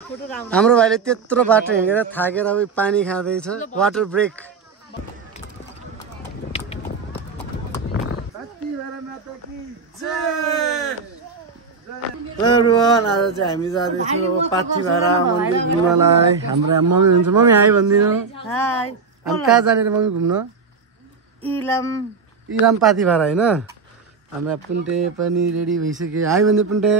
हाम्रो भाइले त्यत्रो बाटो हिँडेर थाकेर अब पानी खाँदैछ वाटर ब्रेक एभ्रिवान आज चाहिँ हामी जाँदैछौँ अब पाथिभारा मन्दिर घुम्नलाई हाम्रो मम्मी हुन्छ मम्मी हाई भनिदिनु हाई हामी कहाँ जाने र मम्मी घुम्न इलाम पाथिभारा होइन हाम्रा पुन्टे पनि रेडी भइसक्यो हाई भन्दै पुन्टे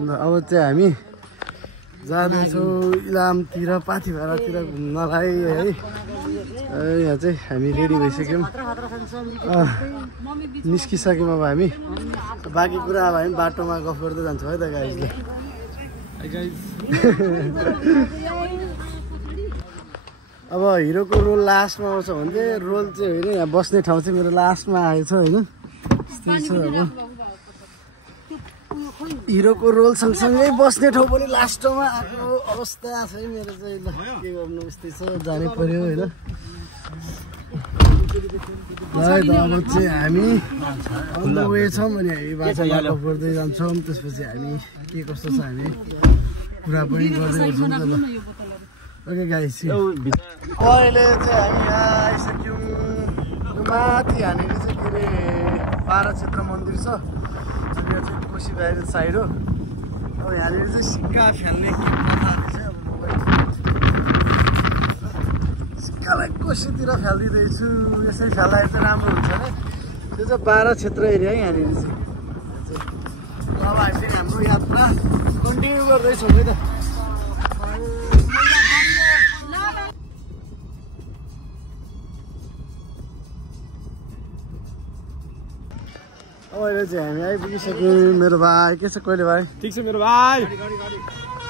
अब चाहिँ हामी जाँदैछौँ इलामतिर पाथिभारातिर घुम्नलाई है यहाँ चाहिँ हामी रेडी भइसक्यौँ निस्किसक्यौँ अब हामी बाँकी कुरा अब हामी बाटोमा गफ गर्दै जान्छौँ है त गाइजले अब हिरोको रोल लास्टमा आउँछ भने चाहिँ रोल चाहिँ होइन यहाँ बस्ने ठाउँ चाहिँ मेरो लास्टमा आएछ होइन त्यस्तै छ अब हिरोको रोल सँगसँगै बस्ने ठाउँ पनि लास्टमा आएको अवस्था छ है मेरो चाहिँ ल के गर्नु यस्तै छ जानै पर्यो होइन अब चाहिँ हामी वे छौँ अनि हामी बाटोमा गफ गर्दै जान्छौँ त्यसपछि हामी के कस्तो छ हामी कुरा पनि गर्दै जान्छौँ नि त ल ओके गाइस अहिले चाहिँ हामी यहाँ आइसक्यौँ माथि हानेको चाहिँ के अरे बाह्र क्षेत्र मन्दिर छ अनि यहाँ चाहिँ कोशी बाहिर साइड हो अब यहाँनिर चाहिँ सिक्का फ्याल्ने सिक्कालाई कोशीतिर फ्यालिदिँदैछु यसरी फ्याल्दाखेरि चाहिँ राम्रो हुन्छ अरे त्यो चाहिँ 12 क्षेत्र एरिया यहाँनिर चाहिँ अब हामी फेरि हाम्रो यात्रा कन्टिन्यू गर्दैछौँ है त अहिले चाहिँ हामी आइपुगिसक्यौँ मेरो भाइ के छ कहिले भाइ ठिक छ मेरो भाइ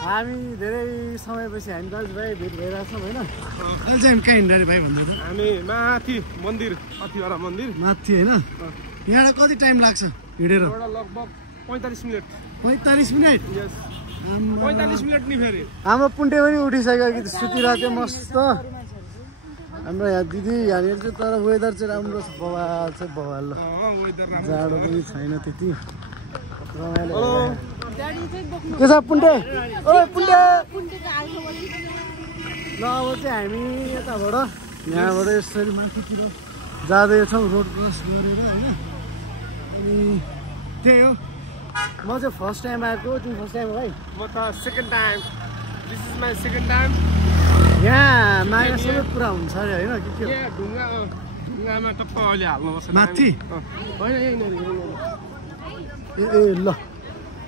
हामी धेरै समयपछि हामी दाजुभाइ भेट भइरहेछौँ होइन अहिले चाहिँ हामी कहाँ हिँड्ने भाइ भन्दै त हामी माथि मन्दिर पाथिभारा मन्दिर माथि होइन यहाँ कति टाइम लाग्छ हिँडेर लगभग 45 मिनट 45 मिनट 45 मिनट नि फेरि हाम्रो पुन्टे पनि उठिसक्यो कि सुतिरहेको थियो मस्त हाम्रो यहाँ दिदी यहाँनिर चाहिँ तर वेदर चाहिँ राम्रो छ बवाल चाहिँ बवाल जाडो पनि छैन त्यति रमाइलो के छ पुन्टे ओ पुन्टे ल अब चाहिँ हामी यताबाट यहाँबाट यसरी माथितिर जाँदैछौँ रोड क्रस गरेर होइन अनि त्यही हो म चाहिँ फर्स्ट टाइम आएको तिमी फर्स्ट टाइम हो भाइ म त second time this is my second time यहाँ माया सबै पुरा हुन्छ अरे होइन के ढुङ्गामा टप्प अहिले हाल्नुपर्छ माथि ए ल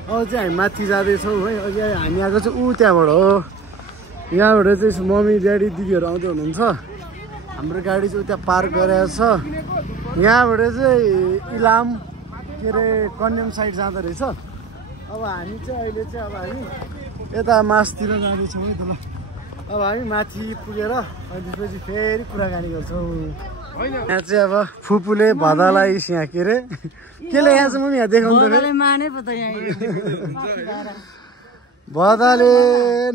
अब चाहिँ हामी माथि जाँदैछौँ है अघि हामी आएको चाहिँ ऊ त्यहाँबाट हो यहाँबाट चाहिँ मम्मी ड्याडी दिदीहरू आउँदै हुनुहुन्छ हाम्रो गाडी चाहिँ उता पार्क गरेको छ यहाँबाट चाहिँ इलाम के अरे कन्याम साइड जाँदो रहेछ अब हामी चाहिँ अहिले चाहिँ अब हामी यता मासतिर जाँदैछौँ है त ल अब हामी माथि पुगेर अनि त्यसपछि फेरि कुराकानी गर्छौँ यहाँ चाहिँ अब फुपूले भदालाई यहाँ के अरे के ल्याएको छ मम्मी यहाँ देखाउनु भदाले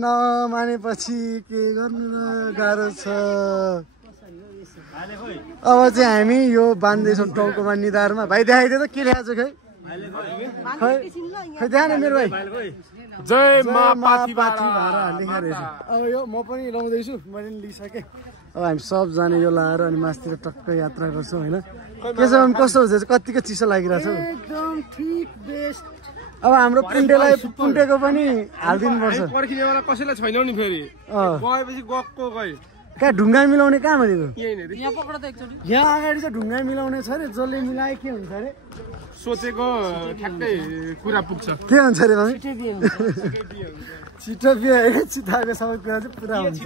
नमानेपछि के गर्नु गाह्रो छ अब चाहिँ हामी यो बान्दैछौँ टाउकोमा निधारमा भाइ देखाइदियो त के ल्याएको छ खै खै देखा न मेरो भाइ जय मा पाथिभारा लेखा रहेछ अब यो म पनि लाउँदैछु मैले पनि लिइसकेँ अब हामी सबजना यो लाएर अनि मासतिर टक्क यात्रा गर्छौँ होइन के छ कस्तो हुन्छ कतिको चिसो लागिरहेछ एकदम ठिक बेस्ट अब हाम्रो पुन्टेलाई पुन्टेको पनि हालिदिनु पर्छ पर्खिनेवाला कसैलाई छैन नि फेरि गएपछि गएको गए कहाँ ढुङ्गा मिलाउने कहाँ भनेको यहाँ अगाडि चाहिँ ढुङ्गा मिलाउने छ अरे जसले मिलाए के हुन्छ अरे सोचेको ठ्याक्कै कुरा पुग्छ के हुन्छ अरे मम्मी छिटो बिहे छिटाएको सबै कुरा चाहिँ पुरा हुन्छ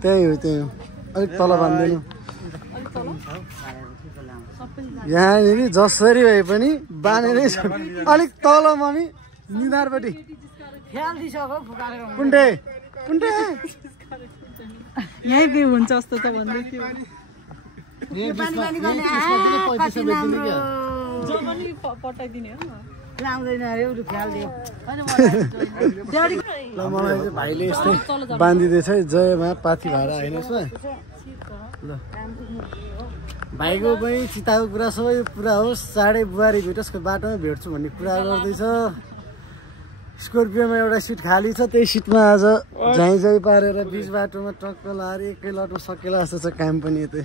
त्यही हो त्यही हो अलिक तल बान्दैन यहाँनिर जसरी भए पनि बाँधेरै छ अलिक तल मम्मी निधारपट्टि पुन्टे पुन्टे यही बिउ हुन्छ जस्तो त भन्दै थियो पटाइदिने हो लाउँदैन अरे उसले फ्याल्दियो ल मलाई चाहिँ भाइले यस्तै बाँधिदिएछ है जयमा पाथिभारा हेर्नुहोस् न ल भाइको पनि चिताको कुरा सबै पुरा होस्, चाँडै बुहारी भेटोस्, बाटोमा भेट्छु भन्ने कुरा गर्दैछ। स्कर्पियोमा एउटा सिट खाली छ, त्यही सिटमा आज झाइ पारेर बिच बाटोमा टक्क लाएर एकै लटमा सकेला जस्तो छ काम पनि यतै।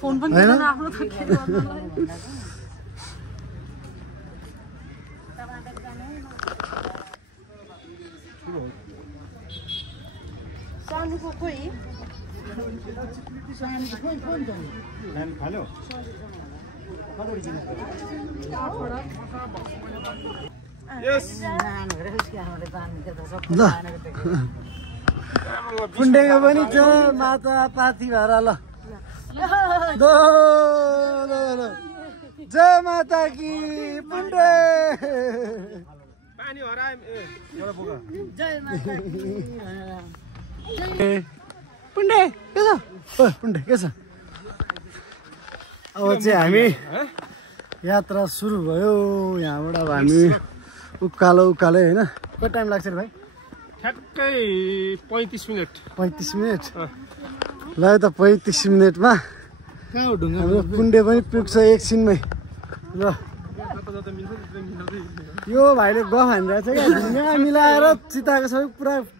फोन पनि दिदैन आफ्नो त के गर्नु। सानुको खोइ ल पुण्डेको पनि छ माता पाथी भएर ल जय माता कि पुण्डे पानी हराए जय माता पुण्डे के छ पुण्डे के छ। अब चाहिँ हामी यात्रा सुरु भयो यहाँबाट। अब हामी उकालो होइन कति टाइम लाग्छ भाइ? ठ्याक्कै 35 मिनट 35 मिनट ल त 35 मिनटमा हाम्रो पुण्डे पनि पुग्छ एकछिनमै। ल यो भाइले गफ हानिरहेको छ क्या, ढुङ्गा मिलाएर चिताएको सबै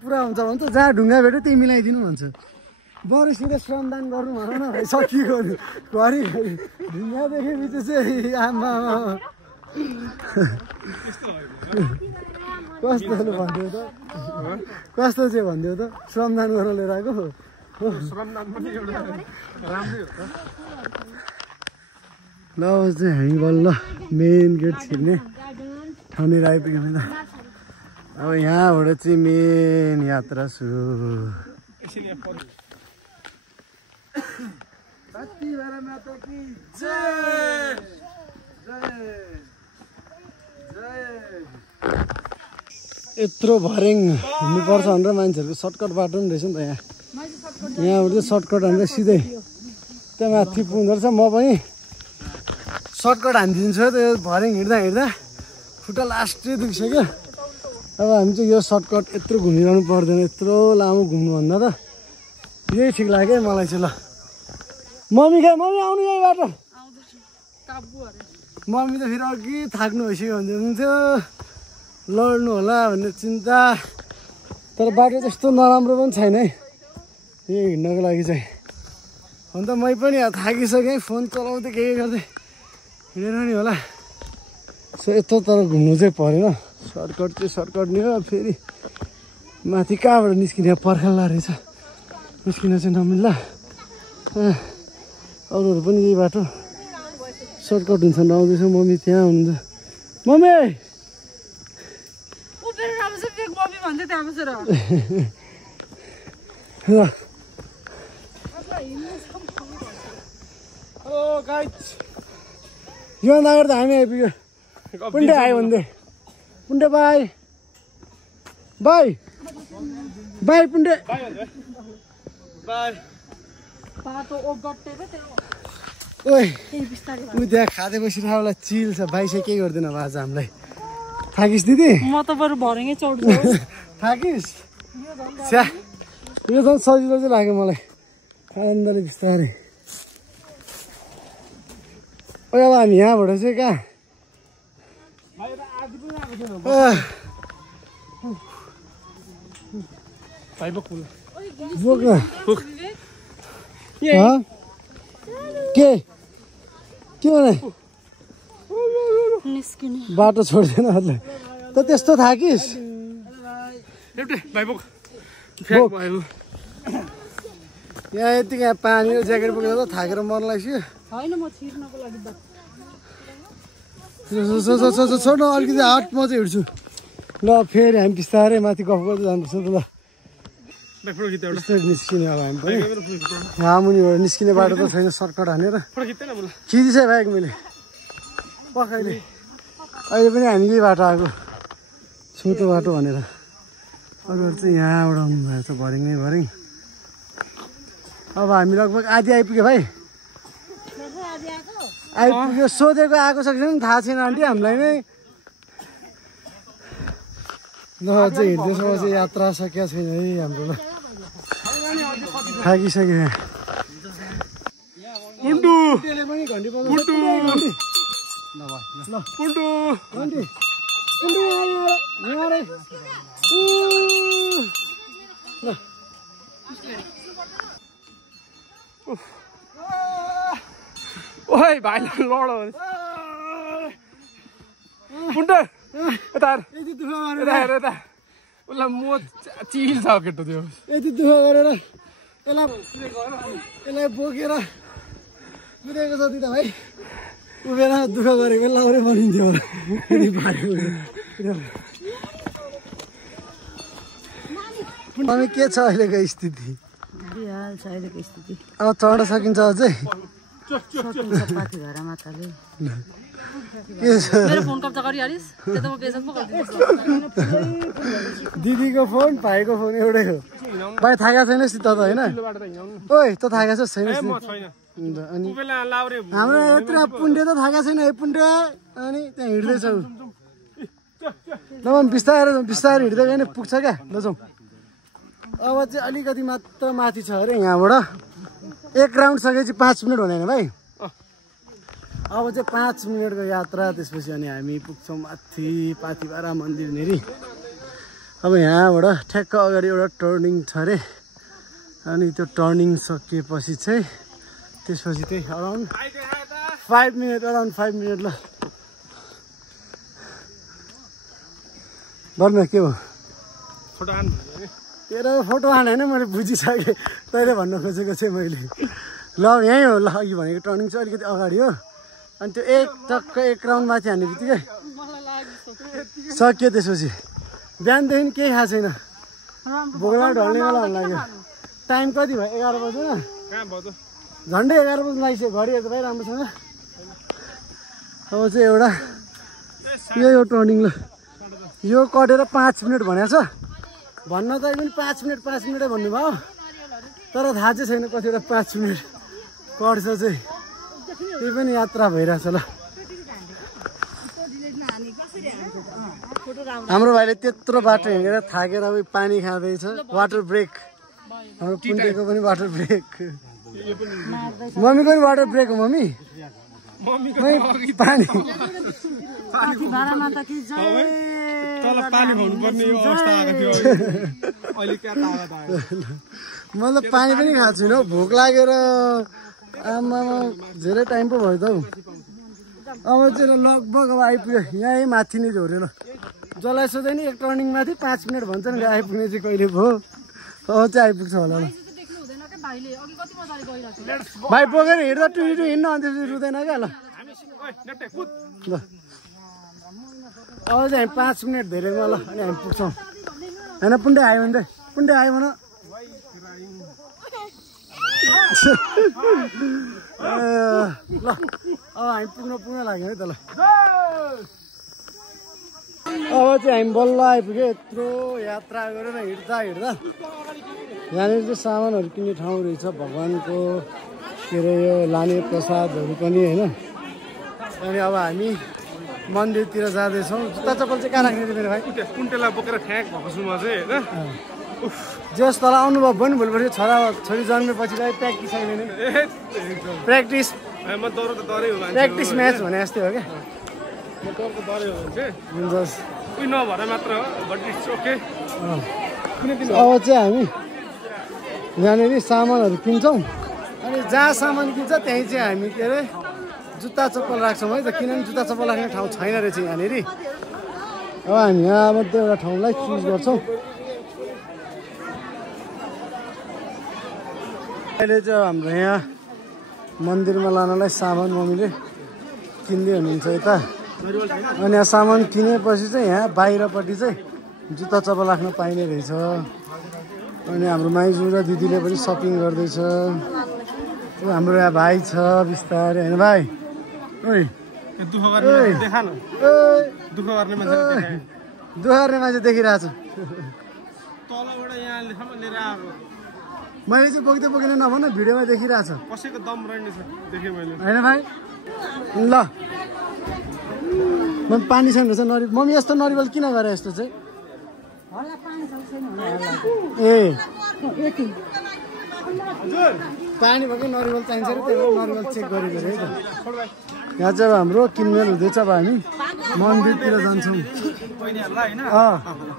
पुरा हुन्छ भन्छ, जहाँ ढुङ्गा भेट्यो त्यही मिलाइदिनु भन्छ। बरुसित श्रमदान गर्नु भन न भाइ, सकिएको घरिघरि ढुङ्गा देखेपछि चाहिँ आमा कस्तो भनिदियो त, कस्तो चाहिँ भनिदियो त, श्रमदान गरेर लिएर आएको। श्रमदान पनि एउटा राम्रै हो त। ल चाहिँ हामी बल्ल मेन गेट छिर्ने ठाउँनिर आइपुग्यौँ त। अब यहाँबाट चाहिँ मेन यात्रा सुरु। यत्रो भर्याङ हिँड्नुपर्छ भनेर मान्छेहरूको सर्टकट बाटो पनि रहेछ नि त यहाँ। यहाँबाट चाहिँ सर्टकट हानेर सिधै त्यहाँ माथि पुग्दो रहेछ। म पनि सर्टकट हानिदिन्छु त्यो भर्याङ हिँड्दा खुट्टा लास्टै दुखिसक्यो। अब हामी चाहिँ यो सर्टकट यत्रो घुमिरहनु पर्दैन, यत्रो लामो घुम्नुभन्दा त यही ठिक लाग्यो मलाई चाहिँ। ल मम्मी आउनु यही बाटो। मम्मी त फेरि अघि थाक्नु भइसक्यो भन्दै हुनुहुन्थ्यो, लड्नु होला भन्ने चिन्ता। तर बाटो त्यस्तो नराम्रो पनि छैन है यो हिँड्नको लागि चाहिँ। अन्त मै पनि थाकिसकेँ, फोन चलाउँदै के गर्दै हिँडेर नि होला। सो यत्रो तर घुम्नु चाहिँ परेन, सर्टकट नि हो। फेरि माथि कहाँबाट निस्किने पर्खाल्ला रहेछ, निस्किन चाहिँ नमिल्ला। अरूहरू पनि यही बाटो सर्टकट हुन्छ नआउँदैछ। मम्मी त्यहाँ हुनुहुन्छ, मम्मी यो नगर त हामी आइपुग्यो। पुण्डे आयो भन्दै, पुण्डे बाई पुण्डे ओइ ऊ त्यहाँ खाँदै बसिरहेको होला, चिल छ। भाइ चाहिँ केही गर्दैन अब आज हामीलाई। थाकिस् दिदी? म त बरु भरेङै चढ्छु। थाकिस्? छ्या यो झन् सजिलो चाहिँ लाग्यो मलाई, आनन्दले बिस्तारै। ओ अब हामी यहाँबाट चाहिँ कहाँ बोक्न के भने बाटो छोड्दैन त त्यस्तो थाकिस्? यहाँ यतिकै यहाँ पानी र ज्याकेट बोकेर त थाकेर मर्न लाग्यो। छोड्नु अलिकति हट, म चाहिँ हिँड्छु। ल फेरि हामी बिस्तारै माथि गफ गर्दै जानुपर्छ नि त। ल निस्किने अब हामी पनि यहाँ मुनिबाट निस्किने बाटो त छैन, सर्टकट हानेर खिचिसकेँ बाइक मैले पकाइले। अहिले पनि हामी यही बाटो आएको, छोटो बाटो भनेर। अरूहरू चाहिँ यहाँबाट आउनु भएको छ, भर्याङ। अब हामी लगभग आधी आइपुग्यो भाइ, आइपुग्यो। सोधेको आएको छ कि थाहा छैन आन्टी हामीलाई नै। ल चाहिँ हिँड्दैछौँ चाहिँ यात्रा सकिया छैन है हाम्रो। ल थाकिसक्यो यहाँ। पुन्टु त्यसले पनि घन्टी बजाउँछ पुन्टु ल भाइ ल पुन्टु घन्टी पुन्टु यहाँ रे ल ओइ भाइलाई लड पुन्टु यता यति दुःख गरेर यता उसलाई म चिल छ केटो त्यो यति दुःख गरेर यसलाई बोकेर कुदेको छ त भाइ उभिएर दुःख गरेको लाउरे बनिन्थ्यो होला अनि के छ अहिलेको स्थिति बिहाल छ अहिलेको स्थिति अब चढ्न सकिन्छ अझै सकिन्छ पाथी भएर माताले के छ मेरो फोन कब्जा गरिहालिस् त्यो त म बेजत पो गरिदिन्छु दिदीको फोन भाइको फोन एउटै हो भाइ थाहा छैन त होइन ओइ त थाहा छ छैन अनि हाम्रो यत्रो पुण्डे त थाहा छैन है पुण्डे अनि त्यहाँ हिँड्दैछौ ल बिस्तारै बिस्तारै हिँड्दै गयो भने पुग्छ क्या ल जाउँ अब चाहिँ अलिकति मात्र माथि छ अरे यहाँबाट एक राउन्ड सकेपछि 5 मिनट हुँदैन भाइ अब चाहिँ 5 मिनटको यात्रा त्यसपछि अनि हामी पुग्छौँ माथि पाथिभारा मन्दिरनेरि अब यहाँबाट ठ्याक्क अगाडि एउटा टर्निङ छ अरे अनि त्यो टर्निङ सकिएपछि चाहिँ त्यसपछि चाहिँ अराउन्ड 5 मिनट ल भन्नु के हो तेरो फोटो हान होइन मैले बुझिसकेँ तैँले भन्न खोजेको चाहिँ मैले ल यहीँ हो ल अघि भनेको टर्निङ चाहिँ अलिकति अगाडि हो अनि त्यो टक्क एक राउन्ड माथि हान्ने बित्तिकै सक्यो त्यसपछि बिहानदेखि केही खाएको छैन भोकला ढल्ने बेला हुन लाग्यो टाइम कति भयो 11 बज्यो झन्डै 11 बजी लागिसक्यो घडी हेर्दा भाइ राम्रोसँग अब चाहिँ एउटा यही हो टर्निङ ल यो कटेर 5 मिनट भनेको छ भन्न त पनि 5 मिनटै भन्नुभयो तर थाहा चाहिँ छैन कतिवटा 5 मिनट कट्छ चाहिँ त्यही पनि यात्रा भइरहेछ ल हाम्रो भाइले त्यत्रो बाटो हिँडेर थाकेर अब पानी खाँदैछ वाटर ब्रेक हाम्रो पुण्टेको पनि वाटर ब्रेक मम्मीको पनि वाटर ब्रेक हो मम्मी पानी मतलब पानी पनि खाएको छुइनँ हौ भोक लागेर आमा धेरै टाइम पो भयो त हौ अब चाहिँ लगभग अब आइपुग्यो यहीँ माथि नै झोरेर जसलाई सोधे नि एक टर्निङ माथि 5 मिनट भन्छन् आइपुग्ने चाहिँ कहिले भयो अब चाहिँ आइपुग्छ होला ल भाइ बोकेर हिँड्दा टुइटु हिँड्नु अनि त्यसपछि रुँदैन क्या ल अब चाहिँ हामी 5 मिनट धेरैमा ल अनि हामी पुग्छौँ होइन पुण्डे आयो भने पुण्डे आयो भने ल अब हामी पुग्न लाग्यो है त ल अब चाहिँ हामी बल्ल आइपुग्यो यत्रो यात्रा गरेर हिँड्दा यहाँनिर चाहिँ सामानहरू किन्ने ठाउँ रहेछ भगवान्को के अरे यो लाने प्रसादहरू पनि होइन अनि अब हामी मन्दिरतिर जाँदैछौँ जुत्ता चप्पल चाहिँ कहाँ राख्ने मेरो भाइ कुन्टेलाई बोकेर ठ्याक भएको छु म चाहिँ होइन जस तँलाई अनुभव भयो नि भोलिपर्सि छोरी जन्मेपछि चाहिँ प्र्याक्टिस अहिले नै प्र्याक्टिस प्र्याक्टिस म्याच भने जस्तै हो क्या नभएर मात्र अब चाहिँ हामी यहाँनिर सामानहरू किन्छौँ अनि जहाँ सामान किन्छ त्यहीँ चाहिँ हामी के अरे जुत्ता चप्पल राख्छौँ है त किनभने जुत्ता चप्पल राख्ने ठाउँ छैन रहेछ यहाँनिर अब हामी यहाँ मात्रै एउटा ठाउँलाई चुज गर्छौँ अहिले चाहिँ हाम्रो यहाँ मन्दिरमा लानलाई सामान मम्मीले किन्दै हुनुहुन्छ यता अनि यहाँ सामान किनेपछि चाहिँ यहाँ बाहिरपट्टि चाहिँ जुत्ता चप्पल राख्न पाइने रहेछ अनि हाम्रो माइजू र दिदीले पनि सपिङ गर्दैछ हाम्रो यहाँ भाइ छ बिस्तारै होइन भाइ ओइ दुःख गर्ने मान्छे देखिरहेको छु तलबाट यहाँसम्म लिएर आएको मैले चाहिँ बोक्दैन नभन भिडियोमा देखिरहेको छ कसैको दम रहेछ देखेँ मैले होइन भाइ ल म पानी छैन रहेछ नरिवल मम्मी यस्तो नरिवल किन गरे यस्तो चाहिँ ए पानी भएकै नरिवल चाहिन्छ र त्यही भएर नरिवल चेक गरेको है त यहाँ चाहिँ अब हाम्रो किनमेल हुँदैछ अब हामी मन्दिरतिर जान्छौँ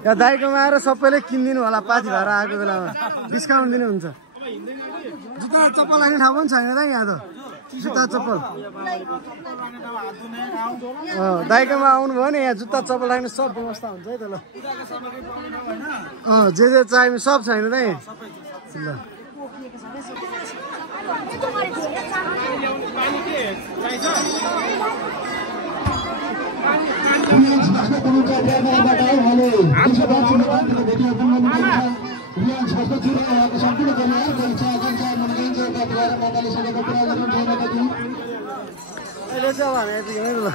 यहाँ दाइकोमा आएर सबैले किनिदिनु होला पाथी भएर आएको बेलामा डिस्काउन्ट दिनुहुन्छ जुत्ता चप्पल राख्ने ठाउँ पनि छैन त यहाँ त जुत्ता चप्पल दाइकोमा आउनुभयो नि यहाँ जुत्ता चप्पल राख्ने सब व्यवस्था हुन्छ है त ल जे चाहियो सब छैन त यहाँ ल अहिले चाहिँ अब हामी यतिकै ल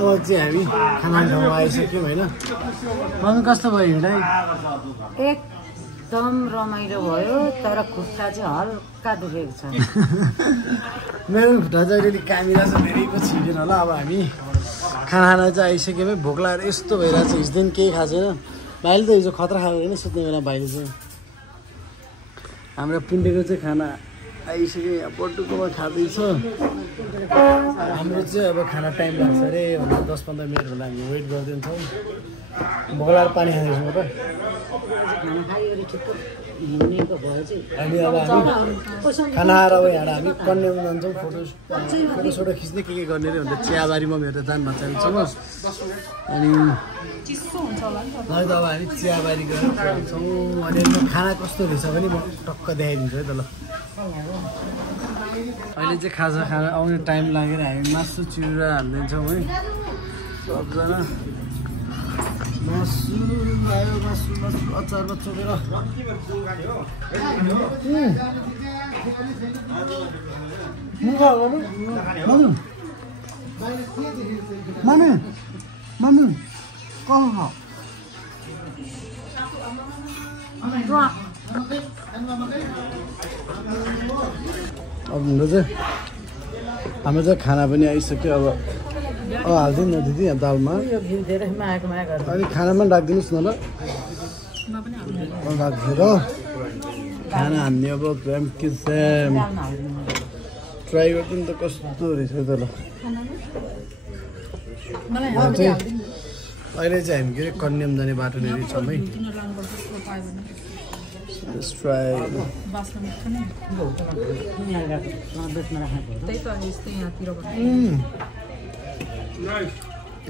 अब चाहिँ हामी खाना ठाउँमा आइसक्यौँ होइन मम्मी कस्तो भयो हिँडाइ एकदम रमाइलो भयो तर खुट्टा चाहिँ हल्का दुखेको छ मेरो खुट्टा चाहिँ अलिअलि कामिला छ धेरै पछि छिटेन होला अब हामी खाना चाहिँ आइसक्यौँ भोक लागेर यस्तो भइरहेको छ हिजोदेखि केही खाएको छैन भाइले त हिजो खतरा खाएको होइन सुत्ने बेला भाइले चाहिँ हाम्रो पिण्डेको चाहिँ खाना आइसक्यो यहाँ पटुकोमा खाँदैछ हाम्रो चाहिँ अब खाना टाइम लाग्छ अरे भनेर 10-15 मिनट होला हामी वेट गरिदिन्छौँ बगलाएर पानी खाँदैछौँ म त हामी अब खाना आएर अब यहाँ हामी कन्यामा जान्छौँ फोटोसोटो खिच्ने के गर्ने रे भनेर चियाबारी मम्मीहरू जानु भएको छ अनि अब हामी चियाबारी गएर खान्छौँ अनि खाना कस्तो रहेछ भने म टक्क देखाइदिन्छु है त ल अहिले चाहिँ खाजा खाना आउने टाइम लागेर हामी मासु चिउरा हालिदिन्छौँ है सबजना मासु आयो मासु अचारमा चोपेर मामु अब हाम्रो चाहिँ खाना पनि आइसक्यो अब हालिदिनु न दिदी यहाँ दालमा अनि खानामा राखिदिनुहोस् न ल राखेर खाना हान्ने अब ग्राम किसेम ट्राई गरिदिनु त कस्तो रहेछ त ल अहिले चाहिँ हामी के अरे कन्याम जाने बाटो लिएर छौँ है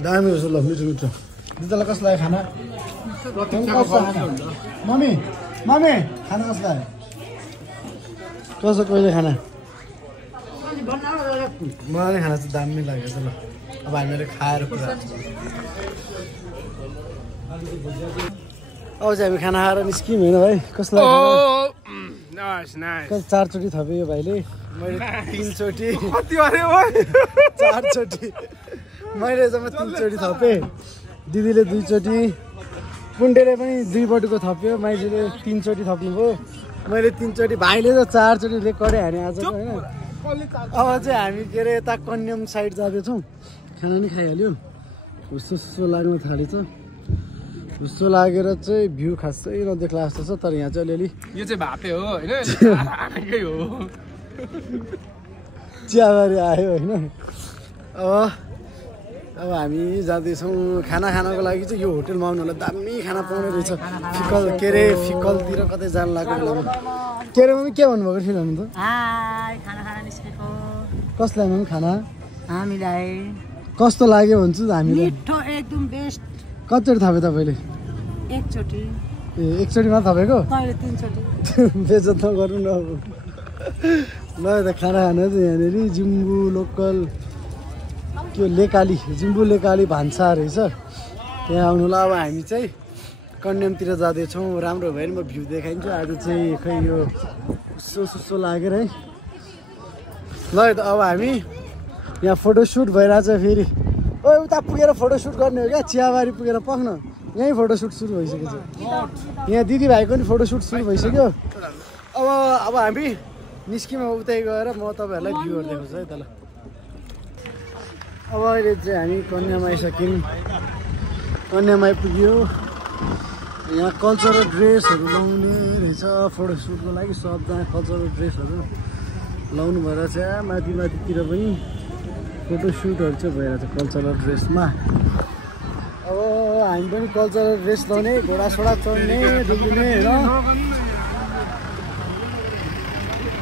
दामी रहेछ ल मिठो मिठो दिदीलाई कस्तो लाग्यो खाना मम्मी मम्मी खाना कस्तो लाग्यो कसो कहिले खाना मलाई खाना चाहिँ दामी लाग्यो त ल अब हामीहरू खाएर कुरा अब चाहिँ हामी खाना खाएर निस्क्यौँ होइन भाइ कस्तो लाग्यो 4 चोटि थपेँ यो भाइले मैले 3 चोटि 4 चोटि मैले जम्मा 3 चोटि थपेँ दिदीले 2 चोटि पुन्टेले पनि 2 बटुको थप्यो माइजूले 3 चोटि थप्नुभयो मैले 3 चोटि भाइले त 4 चोटि रेकर्डै हाने आज होइन अब चाहिँ हामी के अरे यता कन्याम साइड जाँदैछौँ खाना नि खाइहाल्यो हुस्सो लाग्न थालेछ हुस्सो लागेर चाहिँ भ्यू खासै नदेख्ला जस्तो छ तर यहाँ चाहिँ अलिअलि यो चाहिँ भापे हो होइन हो चियाबारी आयो होइन अब हामी जाँदैछौँ खाना खानको लागि चाहिँ यो होटेलमा आउनुलाई दामी खाना पाउने रहेछ फिकल के अरे फिकलतिर कतै जानु लाग्यो बेलामा के अरे मम्मी के भन्नुभएको थियो भन्नु त कसलाई मम्मी खाना हामीलाई कस्तो लाग्यो भन्छु हामीलाई मिठो एकदम बेस्ट कतिचोटि थपे तपाईँले एकचोटि एकचोटि मात्र थपेको तैँले 3 चोटि बेजत नगर्नु न अब ल त खाना खान चाहिँ यहाँनिर जिम्बू लोकल त्यो लेकाली जिम्बू लेकाली भान्सा रहेछ त्यहाँ आउनु ल। अब हामी चाहिँ कन्यामतिर जाँदैछौँ। राम्रो भयो नि म भ्यू देखाइदिन्छु। आज चाहिँ खै यो सुसो लागेर है। ल त अब हामी यहाँ फोटोसुट भइरहेछ फेरि। ओ उता पुगेर फोटोसुट गर्ने हो क्या चियाबारी पुगेर पख्न यहीँ फोटोसुट सुरु भइसकेको छ। यहाँ दिदीभाइको नि फोटोसुट सुरु भइसक्यो। अब हामी निस्किमा उतै गएर म तपाईँहरूलाई भ्यूहरू देखाउँछु है त ल। अब अहिले चाहिँ हामी कन्यामा आइसक्यौँ। कन्यामा आइपुग्यो। यहाँ कल्चरल ड्रेसहरू लाउने रहेछ फोटोसुटको लागि। सबजना कल्चरल ड्रेसहरू लाउनु भएर चाहिँ माथि माथितिर पनि फोटोसुटहरू चाहिँ भइरहेछ कल्चरल ड्रेसमा। अब हामी पनि कल्चरल ड्रेस लाउने घोडासोडा चढ्ने डुल्ने होइन।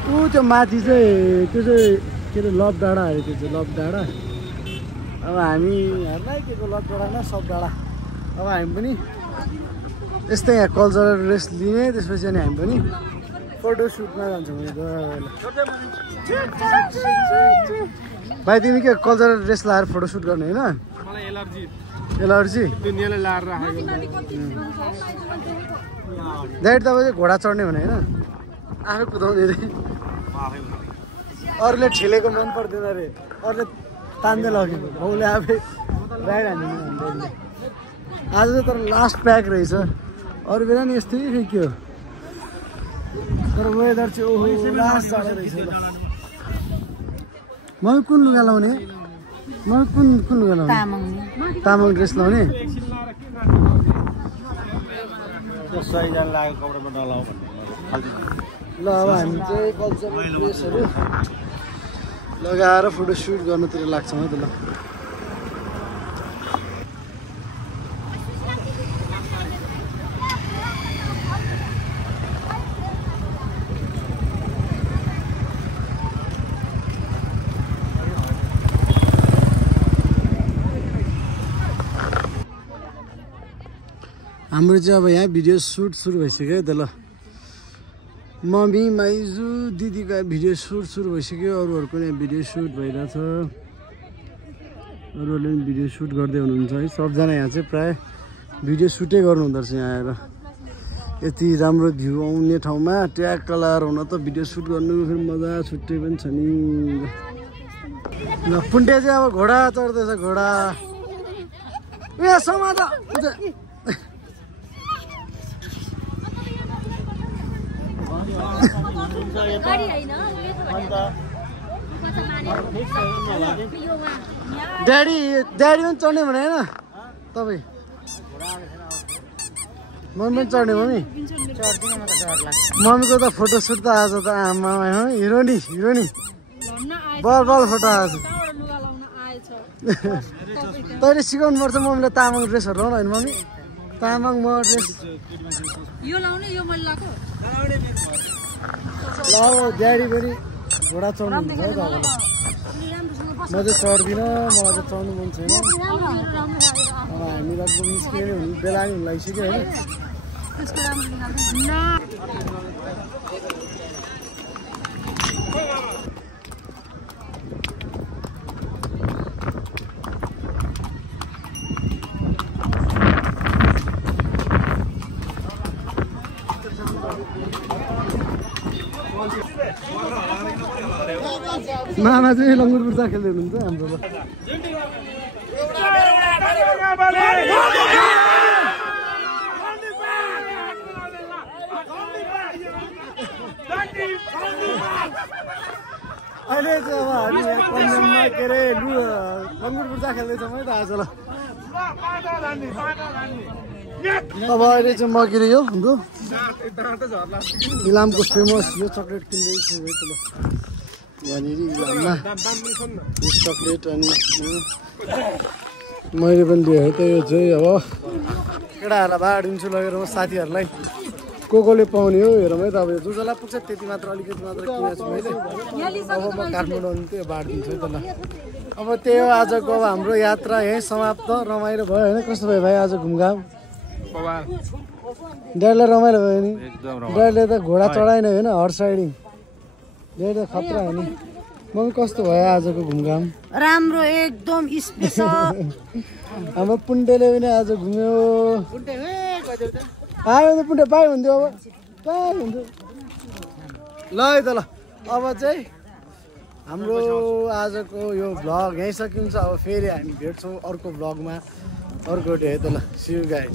ऊ त्यो माथि चाहिँ त्यो चाहिँ के अरे लभ डाँडा अरे त्यो चाहिँ लभ डाँडा। अब हामीहरूलाई के को लभ डाँडा न सब डाँडा। अब हामी पनि यस्तै यहाँ कल्चरल ड्रेस लिने त्यसपछि अनि हामी पनि फोटोसुटमा जान्छौँ। भाइ तिमी के कल्चरल ड्रेस लाएर फोटोसुट गर्ने होइन? एलर्जी दुनियाँले लाएर राखेको ड्याडी तपाईँ चाहिँ घोडा चढ्ने भने होइन आफै कुदाउने अरे। अरूले ठेलेको मन पर्दैन अरे अरूले तान्दै लगेको बाउले आफै राइड हान्दिनु। आज चाहिँ तर लास्ट प्याक रहेछ। अरू बेला नि यस्तै खै के हो तर वेदर चाहिँ ओहो लास्ट जाडो रहेछ। मलाई कुन लुगा लाउने? मलाई कुन लुगा लाउने? तामाङ ड्रेस लाउने। ल अब हामी चाहिँ कल्चरल ड्रेसहरू लगाएर फोटोसुट गर्नुतिर लाग्छौँ है त ल। हाम्रो चाहिँ अब यहाँ भिडियो सुट सुरु भइसक्यो है त ल। मम्मी माइजू दिदीको भिडियो सुट सुरु भइसक्यो। अरूहरूको यहाँ भिडियो सुट भइरहेछ। अरूहरूले पनि भिडियो सुट गर्दै हुनुहुन्छ है। सबजना यहाँ चाहिँ प्रायः भिडियो सुटै गर्नुहुँदो रहेछ यहाँ आएर। यति राम्रो भ्यू आउने ठाउँमा ट्याग कलर हुन त भिडियो सुट गर्नु फेरि मजा छुट्टै पनि छ नि। ल पुन्टे चाहिँ अब घोडा चढ्दैछ। घोडा ए समाज ड्याडी पनि चढ्ने भने होइन तपाईँ? मम्मी पनि चढ्ने? मम्मीको त फोटोसुट त आज त आमा हिरोनी बल फोटो आज। तैँले सिकाउनु पर्छ मम्मीलाई तामाङ ड्रेसहरू लाउनु होइन मम्मी? तामाङ म ड्रेस ल अब ड्याडी पनि घोडा चढ्नु हुन्छ है त। अब म चाहिँ चढ्दिनँ मलाई चाहिँ चढ्नु मन छैन। हामी लगभग निस्किने बेला नि लागिसक्यो होइन। मामा चाहिँ लङ्गुर बुर्जा खेल्दै हुनुहुन्छ हाम्रो। अहिले चाहिँ अब हामी यहाँ कन्याममा के अरे लङ्गुर बुर्जा खेल्दैछौँ है त आज ल। अब अहिले चाहिँ म के अरे यो हाम्रो इलामको फेमस यो चक्लेट किन्दैछु है त ल। यहाँनिर इलाममा यो चक्लेट अनि मैले पनि लिएँ त यो चाहिँ अब केटाहरूलाई बाँडिदिन्छु लगेर म साथीहरूलाई कोले पाउने हो हेरौँ है त। अब जो जसलाई पुग्छ त्यति मात्र अलिकति मात्र किनेको छु मैले। अब म काठमाडौँ अनि त्यो बाँडिदिन्छु है त ल। अब त्यही हो आजको अब हाम्रो यात्रा यहीँ समाप्त। रमाइलो भयो होइन? कस्तो भयो भाइ आज घुमघाम? ड्याडीलाई रमाइलो भयो नि? ड्याडीले त घोडा चढाएन होइन हर्स राइडिङ धेरै खतरा हो नि मम्मी कस्तो भयो आजको घुमघाम राम्रो एकदम स्पेसल हाम्रो पुन्टेले पनि आज घुम्यो आयो त पुन्टे पाइ हुन्थ्यो अब पाइ हुन्थ्यो ल है त ल अब चाहिँ हाम्रो आजको यो भ्लग यहीँ सकिन्छ अब फेरि हामी भेट्छौँ अर्को भ्लगमा अर्को डे है त ल सी यू गाइज